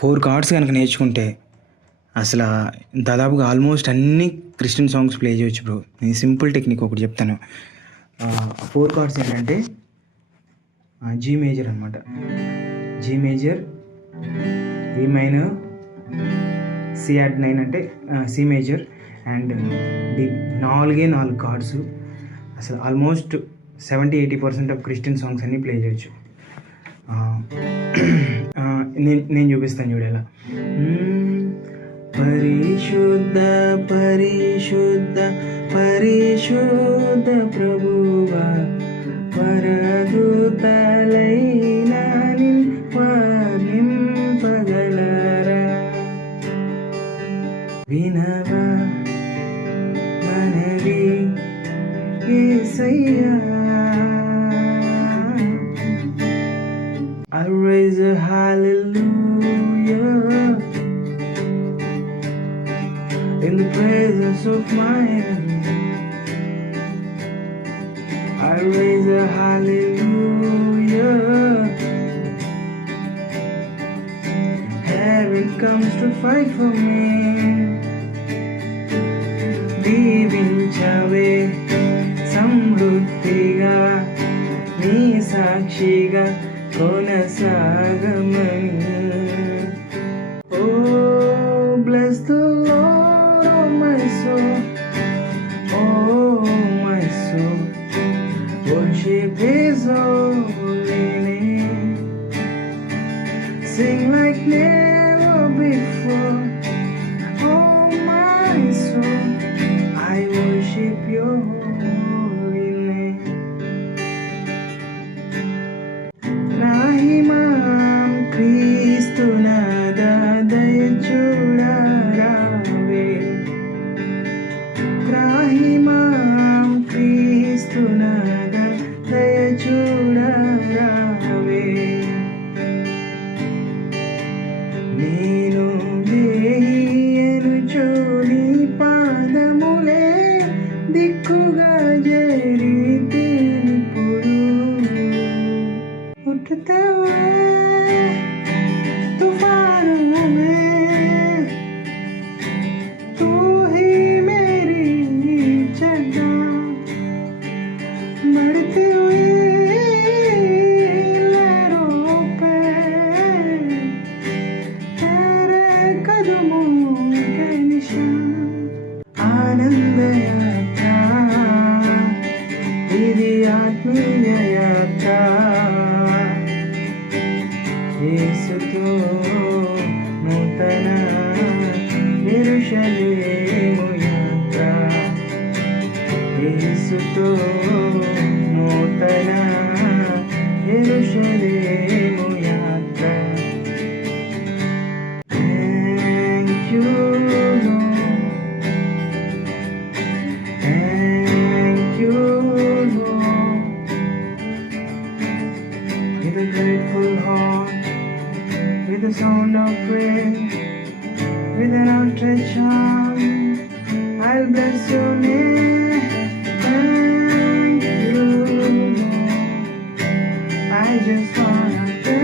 4 కార్డ్స్ కనుక నేర్చుకుంటే అసలు దాదాపుగా ఆల్మోస్ట్ అన్ని క్రిస్టియన్ సాంగ్స్ ప్లే చేయొచ్చు బ్రో. నేను సింపుల్ టెక్నిక్ ఒకటి చెప్తాను. 4 కార్డ్స్ ఏంటంటే జీ మేజర్ అనమాట. G major, E minor, C add 9 అంటే C major and D. 4 cards అసలు ఆల్మోస్ట్ 70-80% ఆఫ్ క్రిస్టియన్ సాంగ్స్ అన్నీ ప్లే చేయొచ్చు. నేను చూపిస్తాను చూడేలా. పరిశుద్ధ పరిశుద్ధ పరిశుద్ధ ప్రభువా, వరదూతలైన వర్ణింపగలరా, వినవా మనవి యేసయ్యా. I raise a hallelujah in the presence of my enemy. I raise a hallelujah. Heaven comes to fight for me. దీవించవే సమృద్ధిగా, నీ సాక్షిగా కొనసాగమని. Oh, bless the Lord, oh my soul, oh my soul, worship His holy name. Sing like never before, oh my soul, I worship Your holy name. రాహిమాం క్రీస్తునాదా దయచూడరావే, రాహిమాం క్రీస్తునాదా దయచూడరావే. నేను దేహియను చోని పాదములే దిక్కుగా జరితినిప్పుడు, उठते हुए तूफानों में तू ही मेरी जगह, बढ़ती हुई लहरों पे तेरे कदमों के निशान. आनंद यात्रा ఇది ఆత్మీయ యాత్ర, యేసుతో నూతన యెరూషలేము యాత్ర, యేసుతో నూతన యెరూషలేము యాత్ర. Thank you Lord, thank you Lord. With a grateful heart, with a sound of praise, with an outstretched arm, I'll bless Your name. Thank you Lord, I just wanna thank